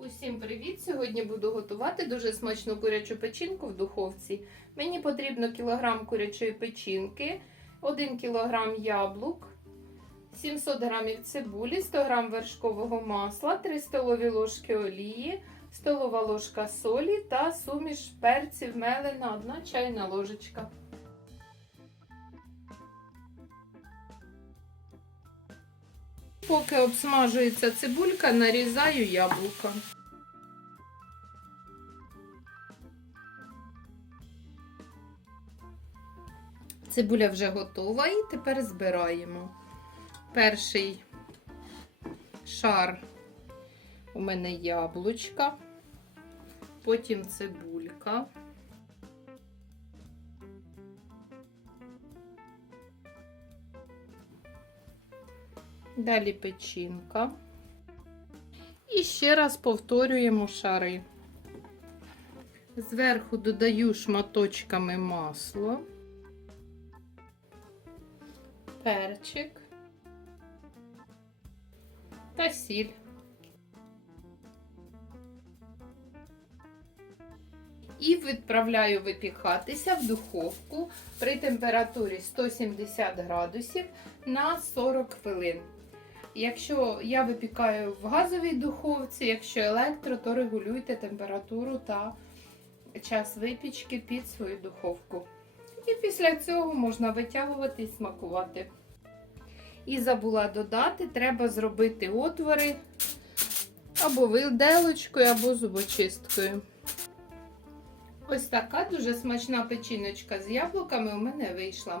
Усім привіт! Сьогодні буду готувати дуже смачну курячу печінку в духовці. Мені потрібно кілограм курячої печінки, 1 кілограм яблук, 700 грамів цибулі, 100 грам вершкового масла, 3 столові ложки олії, столова ложка солі та суміш перців мелена, 1 чайна ложечка. Поки обсмажується цибулька, нарізаю яблука. Цибуля вже готова і тепер збираємо. Перший шар у мене яблучка, потім цибулька. Далі печінка. І ще раз повторюємо шари. Зверху додаю шматочками масло, перчик та сіль. І відправляю випікатися в духовку при температурі 170 градусів на 40 хвилин. Якщо я випікаю в газовій духовці, якщо електро, то регулюйте температуру та час випічки під свою духовку. І після цього можна витягувати і смакувати. І забула додати, треба зробити отвори або виделочкою, або зубочисткою. Ось така дуже смачна печіночка з яблуками у мене вийшла.